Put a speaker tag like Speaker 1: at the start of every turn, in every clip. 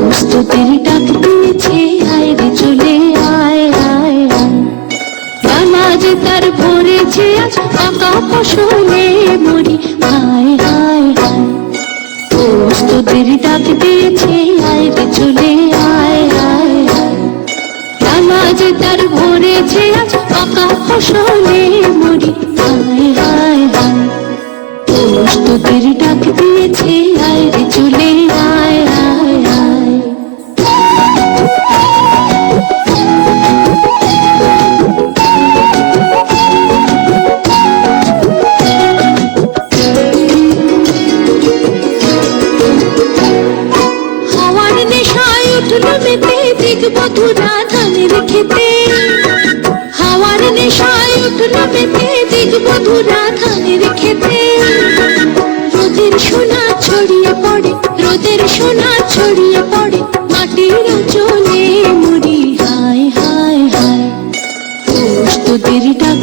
Speaker 1: প্রস্তুতির ডাক দিয়েছে আয় রে আয় তার ভরেছে ডাক দিয়েছে, আয় চলে আয় আয় আয়। নামাজ তার ভরেছে, আজ পাকা ফসলে মরি হায় দেখব ধুরা ধানের হাওয়ার নেশায় উঠল পেতে দেখব মধুরা ধানের রেখেতে রোদের সোনা ছড়িয়ে পড়ে, রোদের সোনা ছড়িয়ে পড়ে, মাটির চলে মুড়ি, হায় হায় হায়। প্রস্তুতির ডাক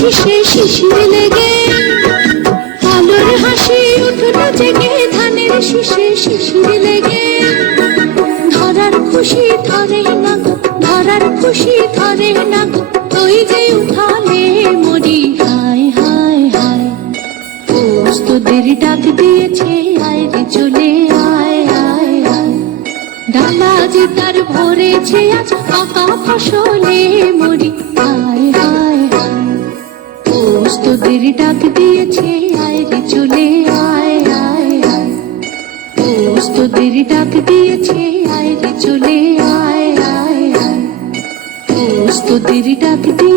Speaker 1: শীষে শিশির লেগে আলোর হাসি উঠল জেগে, ধানের শীষে শিশির লেগে ধরার খুশি ধরে না গো, ধরার খুশি ধরে না তুই যে উঠালে মরি, হায় হায় হায়। প্রস্তুদের ডাক দিয়েছে, আয় রে চলে আয় আয় আয়। ডালা যে তার ভরেছে, আজ পাকা ফসলে মরি হায় প্রস্তুদের ডাক দিয়েছে, আয় রে চলে আয় আয় আয়। তোদের ডাক দিয়েছে, আয় রে চলে আয় আয় আয়। তোদের ডাক দিয়েছে